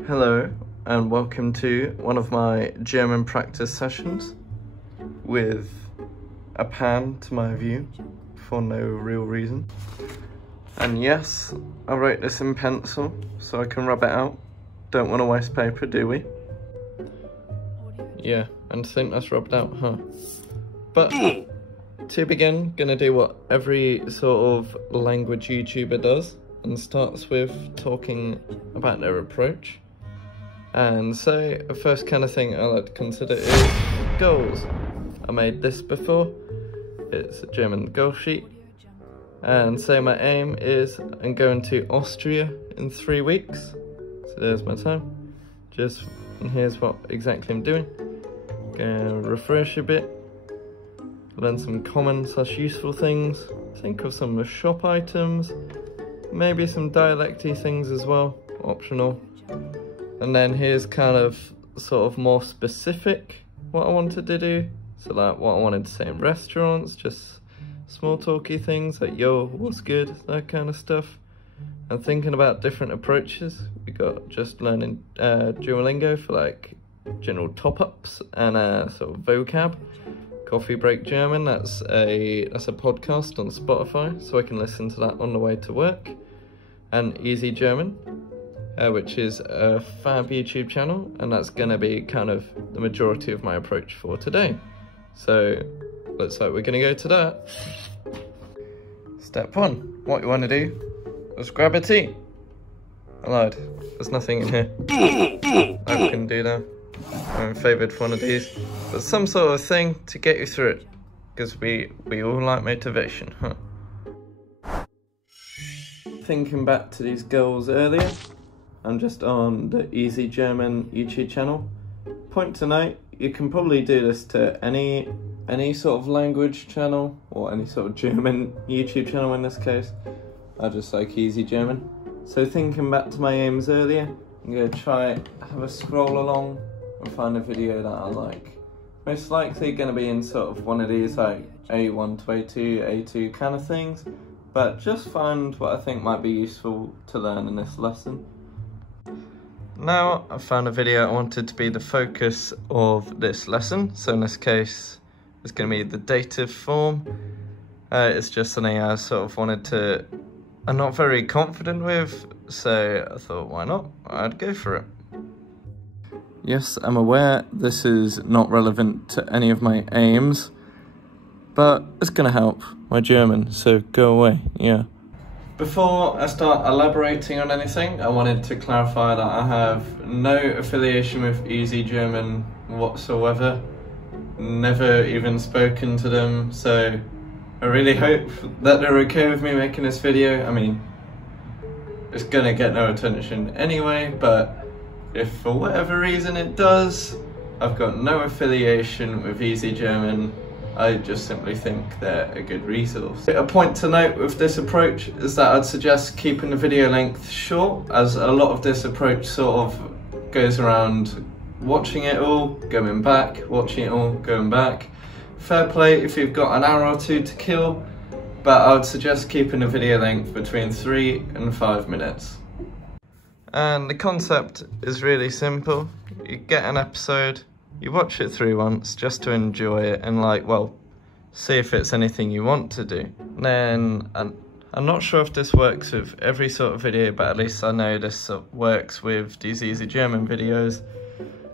Hello and welcome to one of my German practice sessions with a pan to my view for no real reason. And yes, I wrote this in pencil so I can rub it out. Don't want to waste paper, do we? Yeah, and think that's rubbed out, huh? But to begin, gonna do what every sort of language YouTuber does and starts with talking about their approach. And so the first kind of thing I like to consider is goals. I made this before. It's a German goal sheet. And so my aim is I'm going to Austria in 3 weeks. So there's my time. And here's what exactly I'm doing. Gonna refresh a bit. Learn some common/useful things. Think of some of the shop items. Maybe some dialecty things as well, optional. And then here's kind of sort of more specific what I wanted to do. So like what I wanted to say in restaurants, just small talky things like yo, what's good, that kind of stuff. And thinking about different approaches. We got just learning Duolingo for like general top-ups and sort of vocab. Coffee Break German, that's a podcast on Spotify, so I can listen to that on the way to work. And Easy German, which is a fab YouTube channel, and that's gonna be kind of the majority of my approach for today. So looks like we're gonna go to that. Step 1, what you wanna do is grab a tea. I lied, there's nothing in here. I can do that. I'm favoured for one of these. But some sort of thing to get you through it. Because we all like motivation, huh? Thinking back to these goals earlier, I'm just on the Easy German YouTube channel. Point to note, you can probably do this to any sort of language channel, or any sort of German YouTube channel in this case. I just like Easy German. So thinking back to my aims earlier, I'm going to try have a scroll along and find a video that I like. Most likely going to be in sort of one of these like A1 to A2, A2 kind of things, but just find what I think might be useful to learn in this lesson. Now I found a video I wanted to be the focus of this lesson, so in this case it's going to be the dative form. It's just something I sort of I'm not very confident with, so I thought why not, I'd go for it. Yes, I'm aware this is not relevant to any of my aims, but it's gonna help my German, so go away, yeah. Before I start elaborating on anything, I wanted to clarify that I have no affiliation with Easy German whatsoever. Never even spoken to them, so I really hope that they're okay with me making this video. I mean, it's gonna get no attention anyway, but if for whatever reason it does, I've got no affiliation with Easy German. I just simply think they're a good resource. A point to note with this approach is that I'd suggest keeping the video length short, as a lot of this approach sort of goes around watching it all, going back, watching it all, going back. Fair play if you've got an hour or two to kill, but I would suggest keeping the video length between 3 and 5 minutes. And the concept is really simple. You get an episode, you watch it through once just to enjoy it and see if it's anything you want to do. Then, I'm not sure if this works with every sort of video, but at least I know this works with these Easy German videos.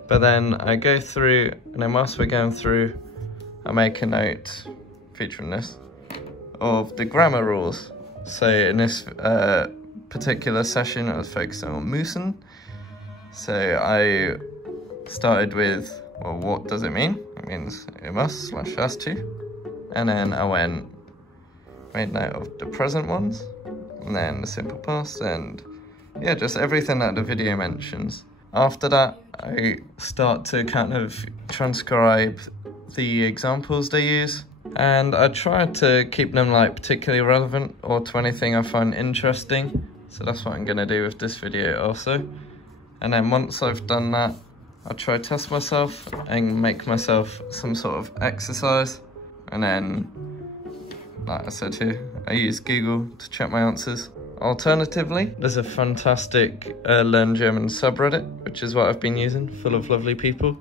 But then I go through, and then whilst we're going through, I make a note, featuring this, of the grammar rules. So in this particular session I was focusing on müssen. So I started with, well, what does it mean? It means it must / has to. And then I made note of the present ones, and then the simple past, and yeah, just everything that the video mentions. After that, I start to kind of transcribe the examples they use, and I try to keep them particularly relevant or to anything I find interesting. So that's what I'm gonna do with this video also. And then once I've done that, I try to test myself and make myself some sort of exercise. And then, like I said here, I use Google to check my answers. Alternatively, there's a fantastic Learn German subreddit, which is what I've been using, full of lovely people.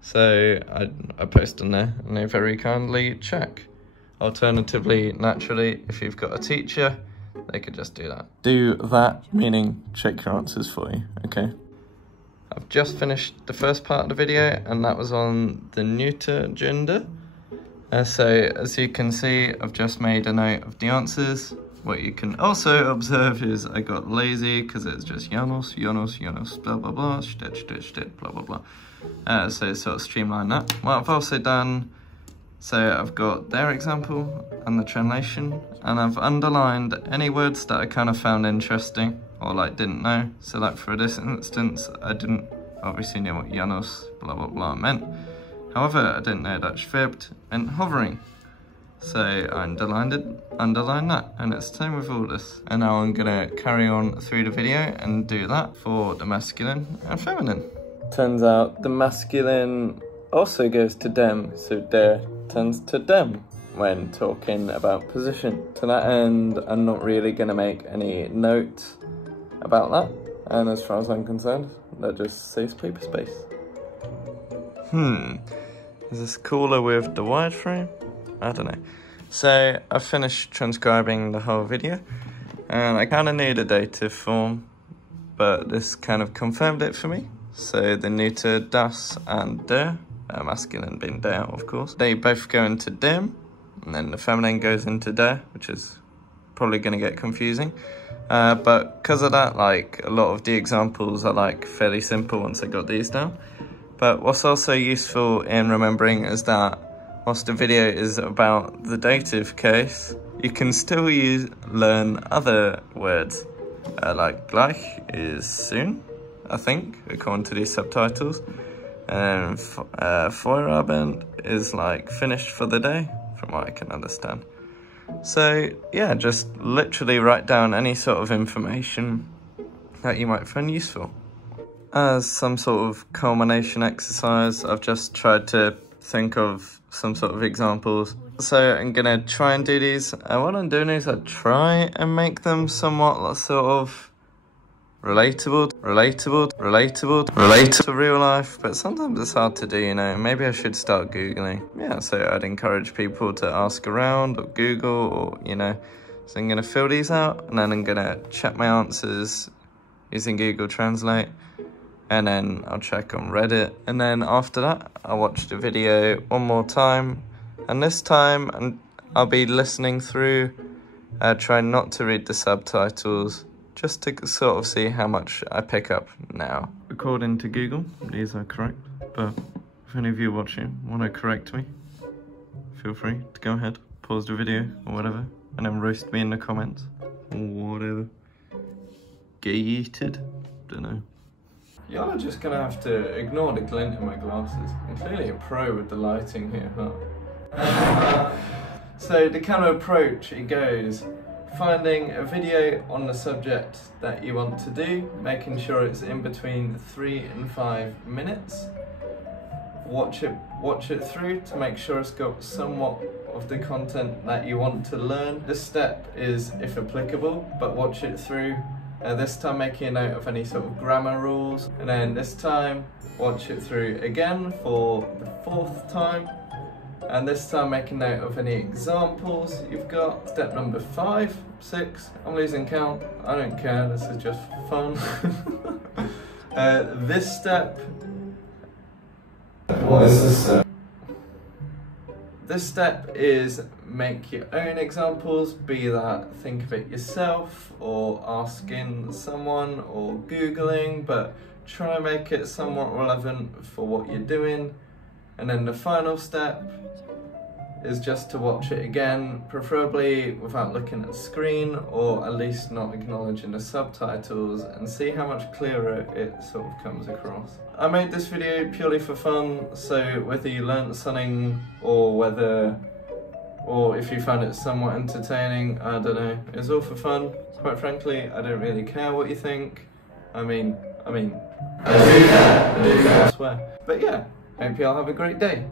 So I post on there and they very kindly check. Alternatively, naturally, if you've got a teacher, they could just do that. Do that, meaning check your answers for you, okay? I've just finished the first part of the video and that was on the neuter gender. So as you can see, I've just made a note of the answers. What you can also observe is I got lazy because it's just Janos, blah, blah, blah, steht, blah, blah, blah. So sort of streamline that. What I've also done, so I've got their example and the translation, and I've underlined any words that I kind of found interesting or like didn't know. So like for this instance, I didn't obviously know what Janos, blah, blah, blah meant. However, I didn't know that schwebt meant hovering. So I underlined that, and it's the same with all this. And now I'm gonna carry on through the video and do that for the masculine and feminine. Turns out the masculine also goes to dem, so der turns to dem when talking about position. To that end, I'm not really gonna make any notes about that, and as far as I'm concerned, that just saves paper space. Is this cooler with the wireframe? I don't know. So I finished transcribing the whole video and I kind of need a dative form, but this kind of confirmed it for me. So the neuter das and der, masculine being der of course, they both go into dem and then the feminine goes into der, which is probably going to get confusing. But because of that, like a lot of the examples are like fairly simple once I got these down. But what's also useful in remembering is that whilst the video is about the dative case, you can still learn other words. Like gleich is soon, I think, according to these subtitles. And Feierabend is like finished for the day, from what I can understand. So yeah, just literally write down any sort of information that you might find useful. As some sort of culmination exercise, I've just tried to think of some sort of examples. So I'm gonna try and do these. What I'm doing is I try and make them somewhat sort of relatable to real life, but sometimes it's hard to do, you know. Maybe I should start Googling. Yeah, so I'd encourage people to ask around or Google or, you know. So I'm gonna fill these out and then I'm gonna check my answers using Google Translate. And then I'll check on Reddit, and then after that I'll watch the video one more time, and this time I'll be listening through, trying not to read the subtitles, just to sort of see how much I pick up now. According to Google, these are correct, but if any of you watching want to correct me, feel free to go ahead, pause the video or whatever, and then roast me in the comments, or whatever. Get yeeted, don't know. Y'all are just gonna have to ignore the glint in my glasses. I'm clearly a pro with the lighting here, huh? So the kind of approach, it goes, finding a video on the subject that you want to do, making sure it's in between 3 and 5 minutes. Watch it through to make sure it's got somewhat of the content that you want to learn. This step is if applicable, but watch it through. This time making a note of any sort of grammar rules, and then this time watch it through again for the 4th time, and this time make a note of any examples you've got. Step number 5, 6, I'm losing count, I don't care, this is just fun. This step, what is this step? This step is make your own examples, be that think of it yourself or asking someone or Googling, but try and make it somewhat relevant for what you're doing. And then the final step is just to watch it again, preferably without looking at the screen, or at least not acknowledging the subtitles, and see how much clearer it sort of comes across. I made this video purely for fun, so whether you learnt something or if you found it somewhat entertaining, I don't know, it's all for fun. Quite frankly, I don't really care what you think. I mean, I do care, I swear. But yeah, hope y'all have a great day.